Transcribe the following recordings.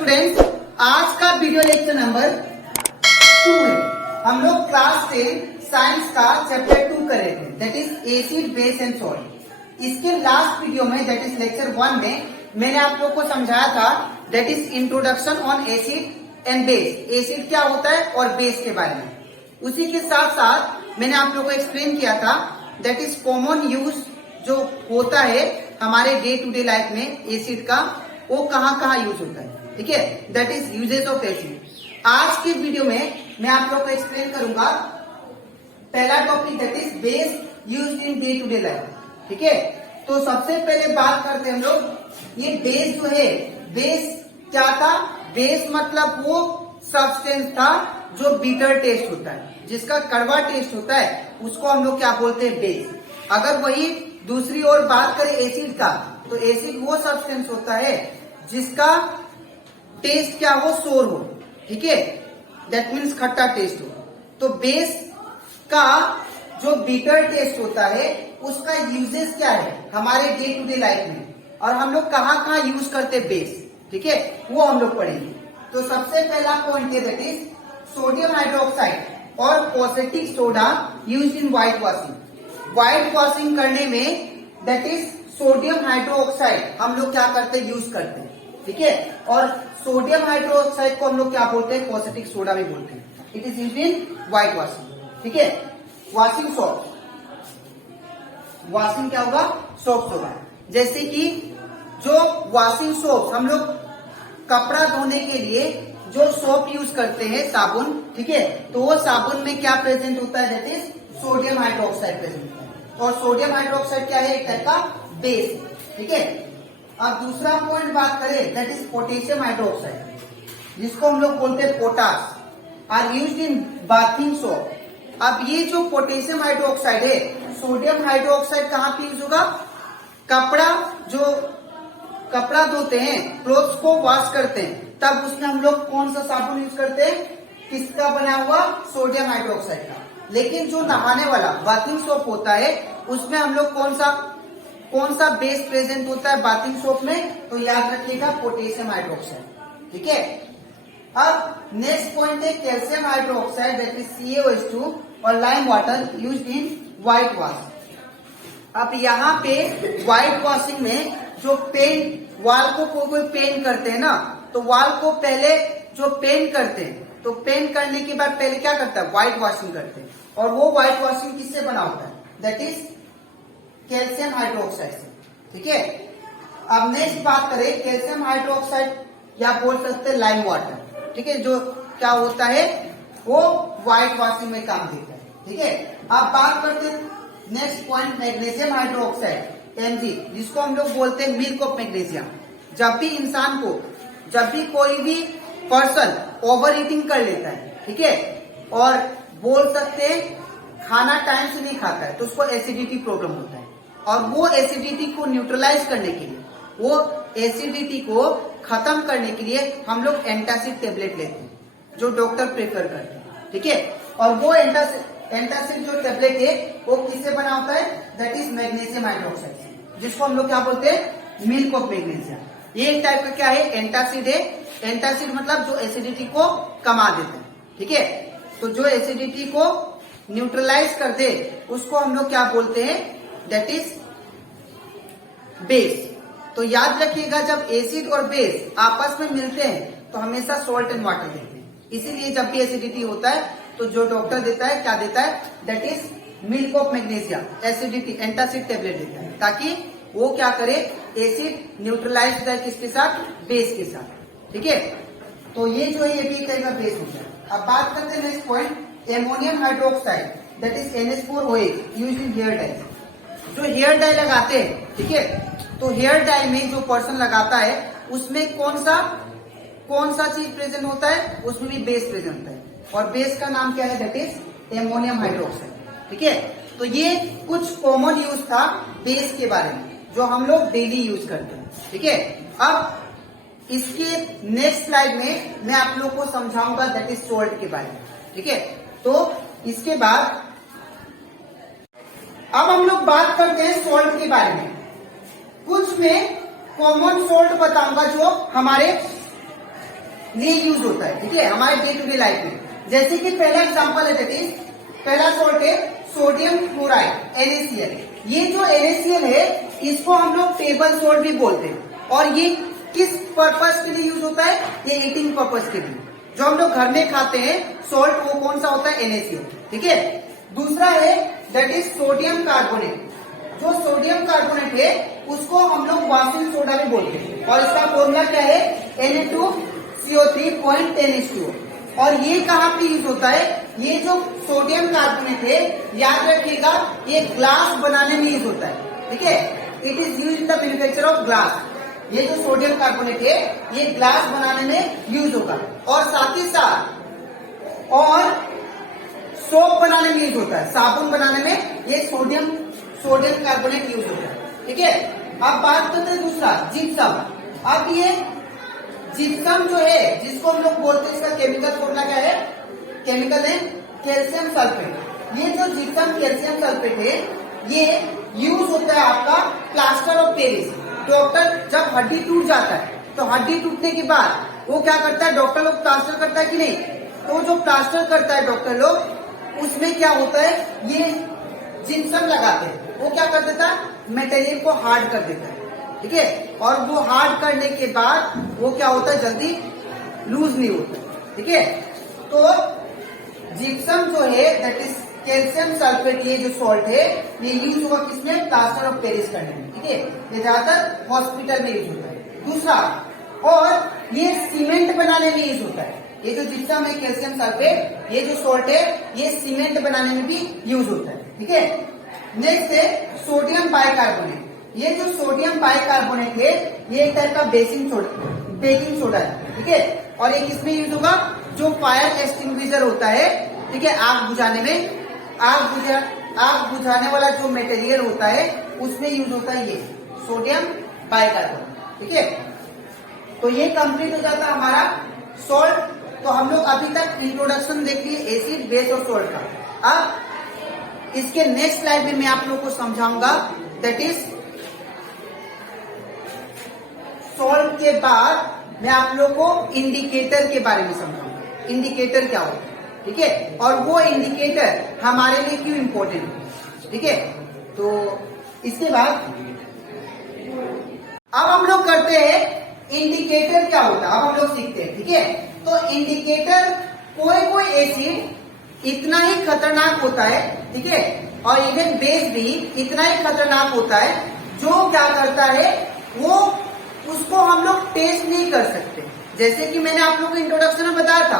Students, आज का video lecture number 2 है। हम लोग क्लास 10 साइंस का चैप्टर 2 कर रहे थे, that is acid base and salt. इसके लास्ट वीडियो में दैट इज लेक्चर 1 में मैंने आप लोग को समझाया था that is introduction on acid and base, acid क्या होता है और बेस के बारे में। उसी के साथ साथ मैंने आप लोग को एक्सप्लेन किया था दैट इज कॉमन यूज जो होता है हमारे डे टू डे लाइफ में एसिड का, वो कहाँ यूज होता है, ठीक है, that is uses of acid. आज के वीडियो में मैं आप लोग को एक्सप्लेन करूंगा पहला topic that is base used in day to day life, ठीक है। तो सबसे पहले बात करते हैं हम लोग, ये बेस जो है, बेस क्या था? बेस मतलब वो सब्सटेंस था जो बीटर टेस्ट होता है, जिसका कड़वा टेस्ट होता है, उसको हम लोग क्या बोलते हैं? बेस। अगर वही दूसरी ओर बात करें एसिड का, तो एसिड वो सब्सटेंस होता है जिसका टेस्ट क्या हो? सोर हो, ठीक है, दैट मीन्स खट्टा टेस्ट हो। तो बेस का जो बीटर टेस्ट होता है उसका यूजेस क्या है हमारे डे टू डे लाइफ में, और हम लोग कहाँ यूज करते हैं बेस, ठीक है, वो हम लोग पढ़ेंगे। तो सबसे पहला पॉइंट है दैट इज सोडियम हाइड्रोक्साइड और positive soda use in white washing. White washing करने में दैट इज सोडियम हाइड्रोक्साइड हम लोग क्या करते हैं? यूज करते हैं, ठीक है। और सोडियम हाइड्रोक्साइड को हम लोग क्या बोलते हैं? पॉजिटिव सोडा भी बोलते हैं। It is used in white washing, ठीक है। वॉशिंग सोप, वॉशिंग क्या होगा? सोप होगा। जैसे कि जो वॉशिंग सोप हम लोग कपड़ा धोने के लिए जो सोप यूज करते हैं, साबुन, ठीक है, तो वो साबुन में क्या प्रेजेंट होता है? That is sodium hydroxide present होता है। और सोडियम हाइड्रोक्साइड क्या है? एक टाइप का बेस, ठीक है। अब दूसरा पॉइंट बात करें दैट इज पोटेशियम हाइड्रोक्साइड, जिसको हम लोग बोलते हैं potash, are used in bathing soap. अब ये जो पोटेशियम हाइड्रोक्साइड है, सोडियम हाइड्रोक्साइड कहाँ पे यूज होगा? जो कपड़ा धोते हैं, क्लोथ्स को वॉश करते हैं, तब उसमें हम लोग कौन सा साबुन यूज करते हैं? किसका बना हुआ? सोडियम हाइड्रोक्साइड का। लेकिन जो नहाने वाला बाथिंग सोप होता है, उसमें हम लोग कौन सा बेस प्रेजेंट होता है बाथिंग सोप में? तो याद रखिएगा पोटेशियम हाइड्रोक्साइड, ठीक है। अब नेक्स्ट पॉइंट है calcium hydroxide that is CaO2 और lime water used in white wash. अब यहाँ पे व्हाइट वॉशिंग में जो पेंट, वॉल को कोई पेंट करते हैं ना, तो वॉल को पहले जो पेंट करते हैं, तो पेंट करने के बाद पहले क्या करता है? व्हाइट वॉशिंग करते हैं। और वो व्हाइट वॉशिंग किससे बना होता है? दैट इज कैल्शियम हाइड्रोक्साइड से, ठीक है। अब नेक्स्ट बात करें कैल्शियम हाइड्रोक्साइड या बोल सकते हैं लाइम वाटर, ठीक है, जो क्या होता है? वो व्हाइट वॉशिंग में काम देता है, ठीक है। अब बात करते हैं next point magnesium hydroxide Mg, जिसको हम लोग बोलते हैं मिल्क ऑफ मैग्नीशियम। जब भी कोई भी पर्सन ओवर ईटिंग कर लेता है, ठीक है, और बोल सकते हैं खाना टाइम से नहीं खाता है, तो उसको एसिडिटी प्रॉब्लम होता है। और वो एसिडिटी को न्यूट्रलाइज करने के लिए, वो एसिडिटी को खत्म करने के लिए हम लोग एंटासिड टेबलेट लेते हैं, जो डॉक्टर प्रेफर करते हैं, ठीक है। और वो एंटासिड जो टेबलेट है वो किससे बना होता है? दैट इज मैग्नीशियम हाइड्रोक्साइड, जिसको हम लोग क्या बोलते हैं? Milk of magnesium. ये एक टाइप का क्या है? एंटासिड है। एंटासिड मतलब जो एसिडिटी को कमा देते हैं, ठीक है। तो जो एसिडिटी को न्यूट्रलाइज कर दे उसको हम लोग क्या बोलते हैं? That is base. तो याद रखिएगा जब एसिड और बेस आपस में मिलते हैं तो हमेशा सॉल्ट एंड वाटर देते हैं। इसीलिए जब भी एसिडिटी होता है तो जो डॉक्टर देता है क्या देता है? That is milk of magnesium, acidity antacid tablet देता है, ताकि वो क्या करे? एसिड न्यूट्रलाइज होता है किसके साथ? बेस के साथ, ठीक है। तो ये जो है ये भी एक का बेस होता है। अब बात करते हैं next point ammonium hydroxide that is NH4OH used in hair dye. जो हेयर डाई लगाते हैं, ठीक है, तो हेयर डाई में जो पर्सन लगाता है उसमें कौन सा चीज प्रेजेंट होता है? उसमें भी बेस प्रेजेंट होता है, और बेस का नाम क्या है? दैट इज एमोनियम हाइड्रोक्साइड, ठीक है। तो ये कुछ कॉमन यूज था बेस के बारे में जो हम लोग डेली यूज करते हैं, ठीक है। अब इसके नेक्स्ट स्लाइड में मैं आप लोग को समझाऊंगा दैट इज सॉल्ट के बारे में, ठीक है। तो इसके बाद अब हम लोग बात करते हैं सॉल्ट के बारे में। कुछ में कॉमन सॉल्ट बताऊंगा जो हमारे लिए यूज होता है, ठीक है, हमारे डे टू डे लाइफ में। जैसे कि पहला एग्जांपल है, दैट इज पहला सॉल्ट है सोडियम क्लोराइड NaCl। ये जो NaCl है इसको हम लोग टेबल सॉल्ट भी बोलते हैं। और ये किस पर्पस के लिए यूज होता है? ये ईटिंग पर्पस के लिए। जो हम लोग घर में खाते हैं सॉल्ट वो कौन सा होता है? NaCl, ठीक है। दूसरा है दैट इज सोडियम कार्बोनेट। जो सोडियम कार्बोनेट है उसको हम लोग वॉशिंग सोडा भी बोलते हैं और इसका फॉर्मूला क्या है? Na2CO3.10:2। और ये कहाँ पे यूज होता है? ये जो सोडियम कार्बोनेट है याद रखिएगा ये ग्लास बनाने में यूज होता है, ठीक है। It is use in the manufacture of glass. ये जो सोडियम कार्बोनेट है ये ग्लास बनाने में यूज होगा और साथ ही साथ और सोप बनाने में यूज होता है, साबुन बनाने में ये सोडियम कार्बोनेट यूज होता है, ठीक है। अब बात करते हैं दूसरा जिप्सम। अब ये जिप्सम जो है जिसको हम लोग बोलते हैं इसका केमिकल फॉर्मूला क्या है? केमिकल है कैल्शियम सल्फेट। ये जो जिप्सम कैल्शियम सल्फेट है ये यूज होता है आपका प्लास्टर ऑफ पेरिस। डॉक्टर जब हड्डी टूट जाता है तो हड्डी टूटने के बाद वो क्या करता है? डॉक्टर लोग प्लास्टर करता है कि नहीं? तो जो प्लास्टर करता है डॉक्टर लोग उसमें क्या होता है? ये जिप्सम लगाते हैं। वो क्या कर देता है? मटेरियल को हार्ड कर देता है, ठीक है। और वो हार्ड करने के बाद वो क्या होता है? जल्दी लूज नहीं होता, ठीक है। तो जिप्सम जो है दैट इज कैल्शियम सल्फेट, ये जो सॉल्ट है ये यूज होगा किसमें? प्लास्टर ऑफ पेरिस करने में, ठीक है। ये ज्यादातर हॉस्पिटल में यूज होता है। दूसरा, और ये सीमेंट बनाने में यूज होता है। ये जो जिप्सम है कैल्शियम सल्फेट, ये जो सॉल्ट है ये सीमेंट बनाने में भी यूज होता है, ठीक है। नेक्स्ट है सोडियम बाइकार्बोनेट। ये जो सोडियम बाइकार्बोनेट है ये एक टाइप का बेकिंग सोडा है, ठीक है। और ये किसमें यूज होगा? जो फायर एक्सटिंग्विशर होता है, ठीक है, आग बुझाने में, आग बुझाने वाला जो मटेरियल होता है उसमें यूज होता है ये सोडियम बाइकार्बोनेट, ठीक है। तो ये कंप्लीट हो जाता है हमारा सॉल्ट। तो हम लोग अभी तक इंट्रोडक्शन देख लिए एसिड, बेस और सॉल्ट का। अब इसके नेक्स्ट स्लाइड में मैं आप लोगों को समझाऊंगा दैट इज सॉल्ट के बाद मैं आप लोगों को इंडिकेटर के बारे में समझाऊंगा। इंडिकेटर क्या होता है, ठीक है, और वो इंडिकेटर हमारे लिए क्यों इम्पोर्टेंट है, ठीक है। तो इसके बाद अब हम लोग करते हैं इंडिकेटर क्या होता है। अब हम लोग सीखते हैं, ठीक है। तो इंडिकेटर कोई एसिड इतना ही खतरनाक होता है, ठीक है, और इवन बेस भी इतना ही खतरनाक होता है जो क्या करता है वो उसको हम लोग टेस्ट नहीं कर सकते। जैसे कि मैंने आप लोगों को इंट्रोडक्शन में बताया था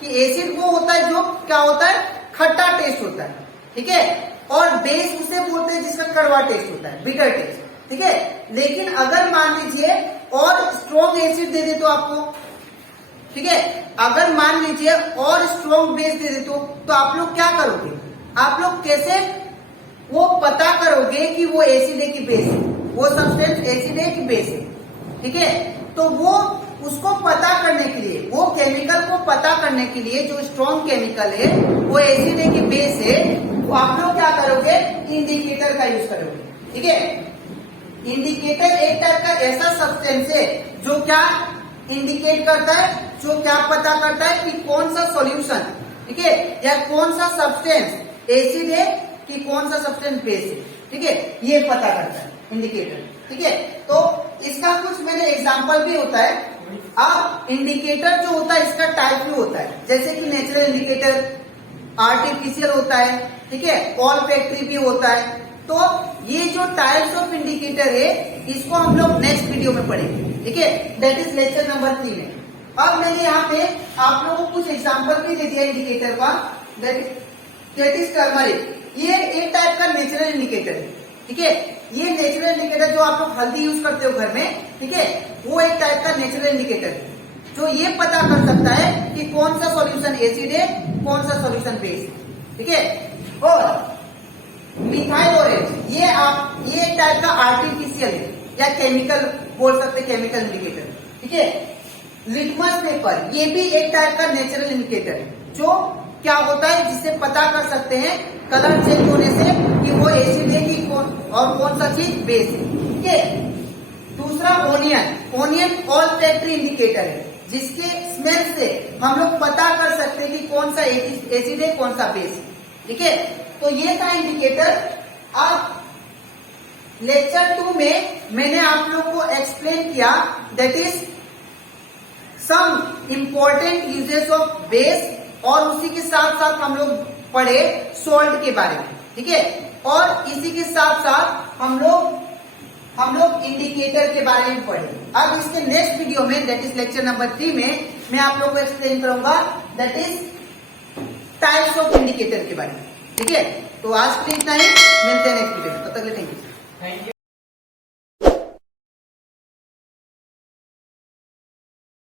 कि एसिड वो होता है जो क्या होता है? खट्टा टेस्ट होता है, ठीक है। और बेस उसे बोलते हैं जिसका कड़वा टेस्ट होता है, बिटर टेस्ट, ठीक है। लेकिन अगर मान लीजिए और स्ट्रॉन्ग एसिड दे दे तो आपको, ठीक है, अगर मान लीजिए और स्ट्रॉन्ग बेस दे दे तो आप लोग क्या करोगे? आप लोग कैसे वो पता करोगे कि वो एसिड है कि बेस है, वो सब्सटेंस एसिड है कि बेस है, ठीक है। तो वो उसको पता करने के लिए, वो केमिकल को पता करने के लिए जो स्ट्रॉन्ग केमिकल है वो एसिड है कि बेस है, वो आप लोग क्या करोगे? इंडिकेटर का यूज करोगे, ठीक है। इंडिकेटर एक टाइप का ऐसा सब्सटेंस है जो क्या इंडिकेट करता है, जो क्या पता करता है कि कौन सा सॉल्यूशन, ठीक है, या कौन सा सब्सटेंस एसिड है कि कौन सा सब्सटेंस बेस है, ठीक है, ये पता करता है इंडिकेटर, ठीक है। तो इसका कुछ मैंने एग्जांपल भी होता है। अब इंडिकेटर जो होता है इसका टाइप भी होता है, जैसे कि नेचुरल इंडिकेटर, आर्टिफिशियल होता है, ठीक है, ऑल फैक्ट्री भी होता है। तो ये जो टाइप्स ऑफ इंडिकेटर है इसको हम लोग नेक्स्ट वीडियो में पढ़ेंगे, ठीक है, दैट इज लेक्चर नंबर 3 में। अब मैंने यहाँ पे आप लोगों को कुछ एग्जांपल भी दे दिया इंडिकेटर का, दैट इज टर्मरिक। ये एक टाइप का नेचुरल इंडिकेटर है, ठीक है। ये नेचुरल इंडिकेटर जो आप लोग हल्दी यूज करते हो घर में, ठीक है, वो एक टाइप का नेचुरल इंडिकेटर है जो ये पता कर सकता है कि कौन सा सॉल्यूशन एसिड है, कौन सा सॉल्यूशन बेस है, ठीक है। और मिथाइल ऑरेंज ये एक टाइप का आर्टिफिशियल है या केमिकल बोल सकते, केमिकल इंडिकेटर, ठीक है। लिटमस पेपर ये भी एक टाइप का नेचुरल इंडिकेटर है जो क्या होता है जिससे पता कर सकते हैं कलर चेंज होने से कि वो एसिड है कि कौन सा चीज बेस है, ठीक है। दूसरा ओनियन ऑल फैक्ट्री इंडिकेटर है। जिसके स्मेल से हम लोग पता कर सकते हैं कि कौन सा एसिड है कौन सा बेस है। ठीक है, तो ये था इंडिकेटर। अब लेक्चर 2 में मैंने आप लोग को एक्सप्लेन किया that is some important uses of base, और उसी के साथ साथ हम लोग पढ़े सोल्ट के बारे में। ठीक है, और इसी के साथ साथ हम लोग इंडिकेटर के बारे में पढ़े। अब इसके नेक्स्ट वीडियो में दैट इज लेक्चर नंबर 3 में मैं आप लोग को एक्सप्लेन करूंगा that is types of indicator के बारे में। ठीक है, तो आज के लिए इतना ही, मिलते हैं नेक्स्ट वीडियो में, तब तक के लिए थैंक यू।